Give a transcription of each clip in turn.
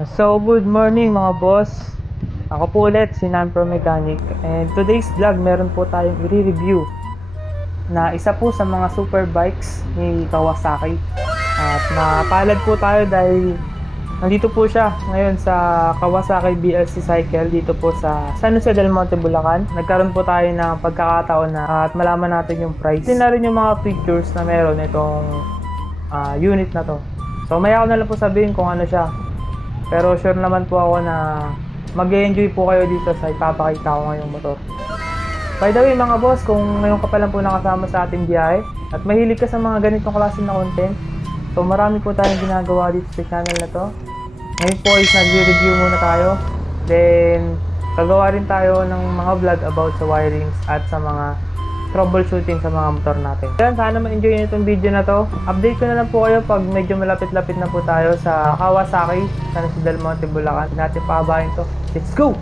So, good morning mga boss. Ako po ulit, si Nanpro Mechanic. And today's vlog, meron po tayong i-review na isa po sa mga super bikes ni Kawasaki. At napalad po tayo dahil nandito po siya ngayon sa Kawasaki BLC Cycle dito po sa San Jose del Monte, Bulacan. Nagkaroon po tayo ng pagkakataon na at malaman natin yung price. Din na rin yung mga features na meron itong unit na to. So maya ko na lang po sabihin kung ano siya. Pero sure naman po ako na mag-enjoy po kayo dito sa ipapakita ko ngayong motor. By the way mga boss, kung ngayon ka pa lang po nakasama sa ating biyahe at mahilig ka sa mga ganitong klase na content, so marami po tayong ginagawa dito sa channel na to. Ngayon po is nag-review muna tayo. Then, gagawa rin tayo ng mga vlog about sa wirings at sa mga troubleshooting sa mga motor natin. Yan, sana ma-enjoy nyo itong video na to. Update ko na lang po kayo pag medyo malapit-lapit na po tayo sa Kawasaki, San Jose del Monte, Bulacan. Hindi natin pahabahin to. Let's go!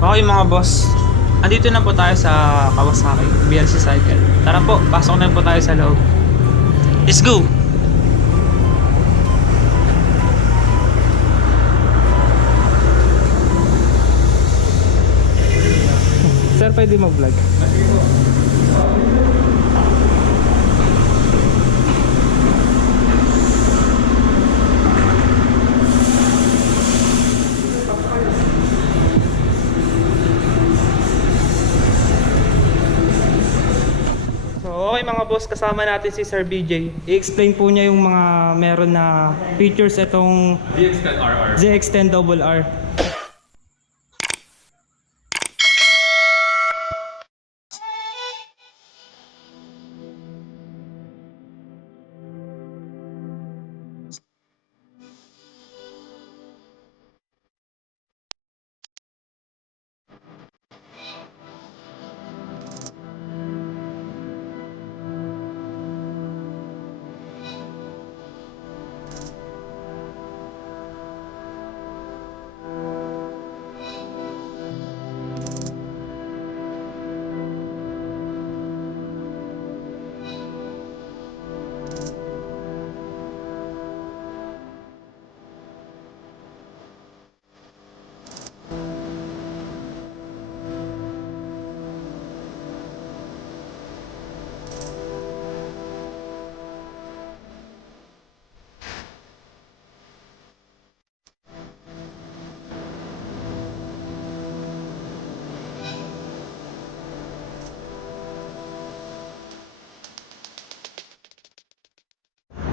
Okay mga boss, andito na po tayo sa Kawasaki BLC Cycle. Tara po, pasok na po tayo sa loob. Let's go! Sir, pwede mag-vlog? Okay mga boss, kasama natin si Sir BJ. I-explain po niya yung mga meron na features itong ZX10RR. ZX10RR.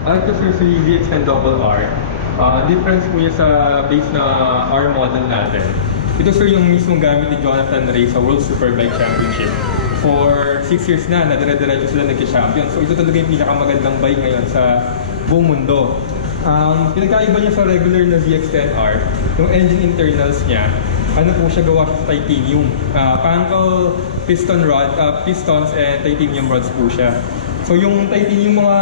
Ito sir si ZX10RR. Difference po niya sa base na R model natin. Ito sir yung mismong gamit ni Jonathan Ray sa World Superbike Championship. For 6 years na, nadire-diretso sila nagka-champion. So ito talaga yung pinakamagandang bike ngayon sa buong mundo. Pinagkaiba niya sa regular na ZX10R, yung engine internals niya, ano po siya, gawa sa titanium. Panel piston rod, pistons and titanium rods po siya. So yung titanium mga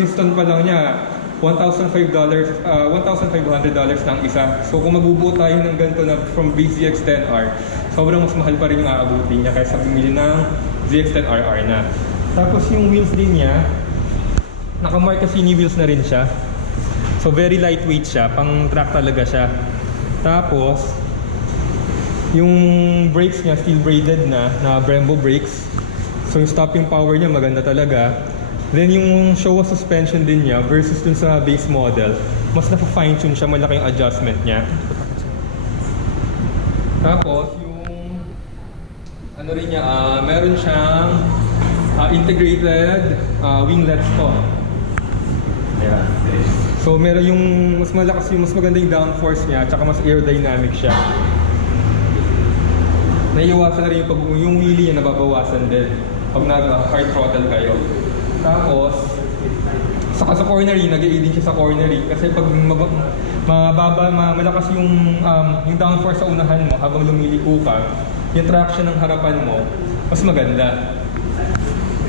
piston pa lang niya, $1,500 lang isa. So kung magbubuo tayo ng ganito na from base ZX10R, sobrang mas mahal pa rin yung aabutin niya kaysa bumili ng ZX10RR na. Tapos yung wheels din niya, naka Marcassini wheels na rin siya. So very lightweight siya, pang track talaga siya. Tapos yung brakes niya steel braided na Brembo brakes. So yung stopping power niya maganda talaga. Then yung Showa suspension din niya versus dun sa base model, mas na-fine tune siya, malaki yung adjustment niya. Tapos yung ano rin niya, meron siyang integrated winglets po. Ayan. So meron yung mas malakas, yung mas maganda yung downforce niya, tsaka mas aerodynamic siya. Naiiwasan na rin yung wheelie niya, nababawasan din pag nag-hard throttle kayo. Tapos, saka sa cornery, nag-i-aid din siya sa cornery. Kasi pag malakas yung downforce sa unahan mo habang lumiliko ka, yung traction ng harapan mo, mas maganda.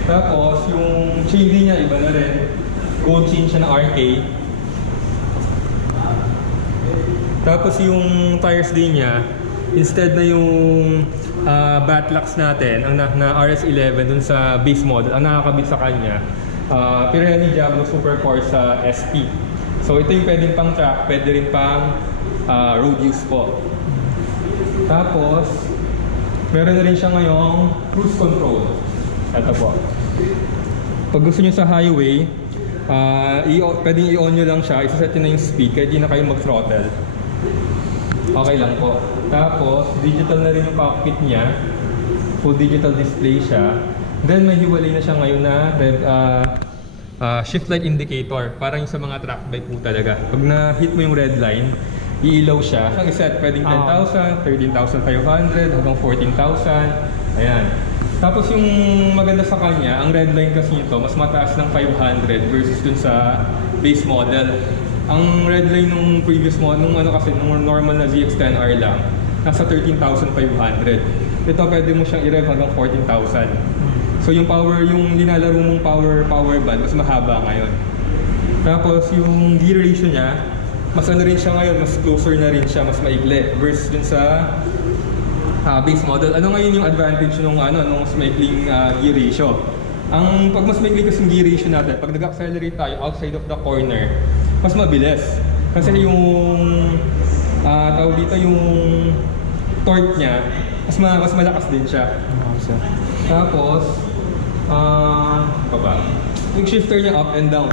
Tapos, yung chain din niya, iba na rin. Gold chain siya ng RK. Tapos yung tires din niya, instead na yung batlocks natin, ang na RS11 dun sa base model, ang nakakabit sa kanya, Pirelli Diablo Super Corsa SP. So ito yung pwedeng pang track, pwede rin pang road use po. Tapos, meron na rin siya ngayong cruise control. Ito po. Pag gusto nyo sa highway, pwedeng i-on nyo lang siya, isaset nyo na yung speed, kaya di na kayo mag-throttle. Okay lang po. Tapos, digital na rin yung cockpit niya. Full digital display siya. Then, may hiwalay na siya ngayon na shift light indicator. Parang yung sa mga track bike po talaga. Pag na-hit mo yung red line, iilaw siya. Ang iset, pwedeng 10,000, 13,500, hanggang 14,000. Ayan. Tapos yung maganda sa kanya, ang red line kasi nito, mas mataas ng 500 versus dun sa base model. Ang red line nung previous model, nung normal na ZX-10R lang, nasa 13,500. Ito pwede mo siyang i-rev hanggang 14,000. So yung nilalaro mong power band, mas mahaba ngayon. Tapos yung gear ratio niya, mas rin siya ngayon, mas closer na rin siya, mas maikli versus dun sa base model. Ano ngayon yung advantage nung mas maikling gear ratio? Pag mas maikli kasi yung gear ratio natin, pag nag-accelerate tayo outside of the corner, mas mabilis. Kasi yung tawag dito, yung torque niya, mas malakas din siya. Tapos, yung shifter niya up and down.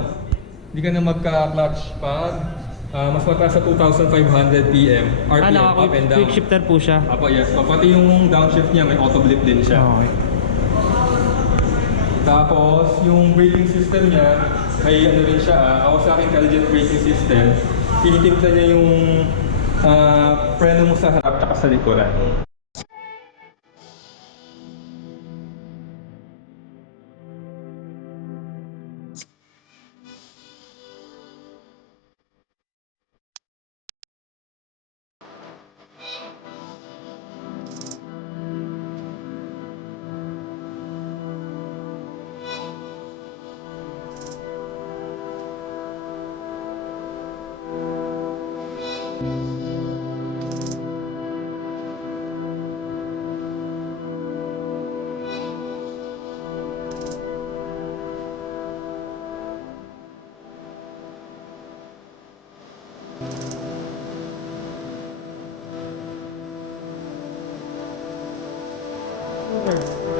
Hindi ka na magka-clutch pag mas mataas sa 2,500 PM, RPM, up and down. Quick shifter po siya. Apo, yes. Pati yung downshift niya, may auto blip din siya. Okay. Tapos, yung braking system niya, may rin siya, Kawasaki Intelligent Braking System. Tinitimpla niya yung preno mo sa harap at sa likuran.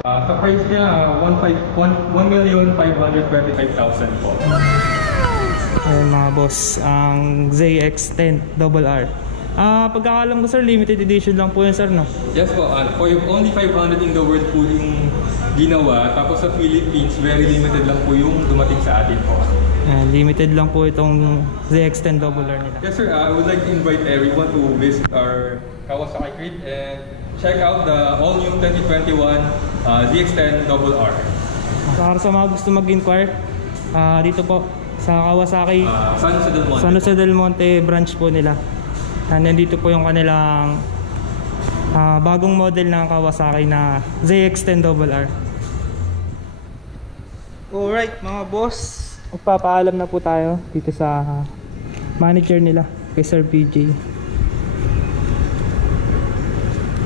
Sa price niya, 1,525,000 po. Ayun mga boss, ang ZX-10RR. Pagkakalam ko sir, limited edition lang po yun sir, no? Yes po, for only 500 in the world po yung ginawa. Tapos sa Philippines, very limited lang po yung dumating sa atin po. Limited lang po itong ZX-10RR nila. Yes sir, I would like to invite everyone to visit our Kawasaki Crate and check out the all-new 2021 ZX-10RR. Para sa mga gusto mag-inquire, dito po sa Kawasaki San Jose Del Monte branch po nila. Nandito po yung kanilang bagong model ng Kawasaki na ZX-10RR. Alright mga boss, magpapaalam na po tayo dito sa manager nila, kay Sir BJ.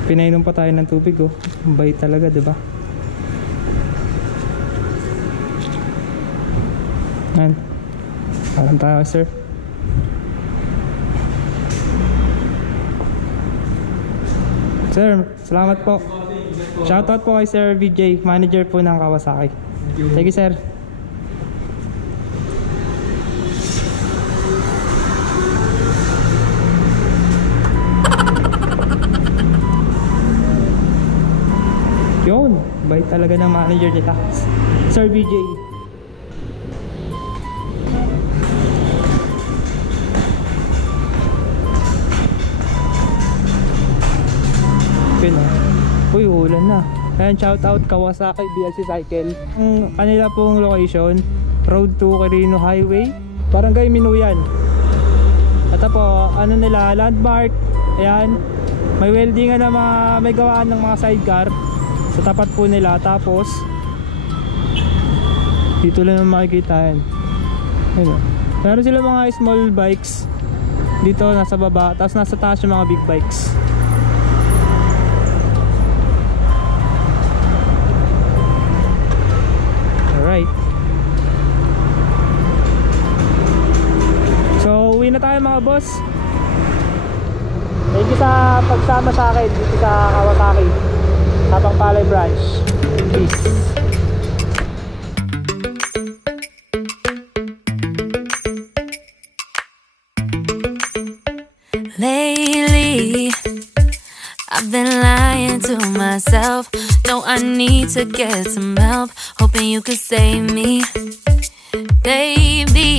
Pinainom pa tayo ng tubig, oh. Ang bait talaga, diba? Yan. Alam tayo, sir. Sir, salamat po. Shoutout po kay Sir BJ, manager po ng Kawasaki. Thank you, sir. Yun, bait talaga ng manager nila, Sir BJ. Yun Uy, ulan na. Ayan, shout out Kawasaki BLC Cycle. Ang kanila pong location, Road to Quirino Highway, Barangay Minuyan. At po, ano nila, landmark. Ayan, may weldingan na may gawaan ng mga sidecar sa tapat po nila. Tapos dito lang makikita yan. Ayun, meron sila mga small bikes dito nasa baba, tapos nasa taas yung mga big bikes. Alright, so uwi na tayo mga boss. Thank you sa pagsama sa akin dito sa Kawasaki Sabang Palay branch. Peace. Lately, I've been lying to myself. No, I need to get some help. Hoping you could save me, baby.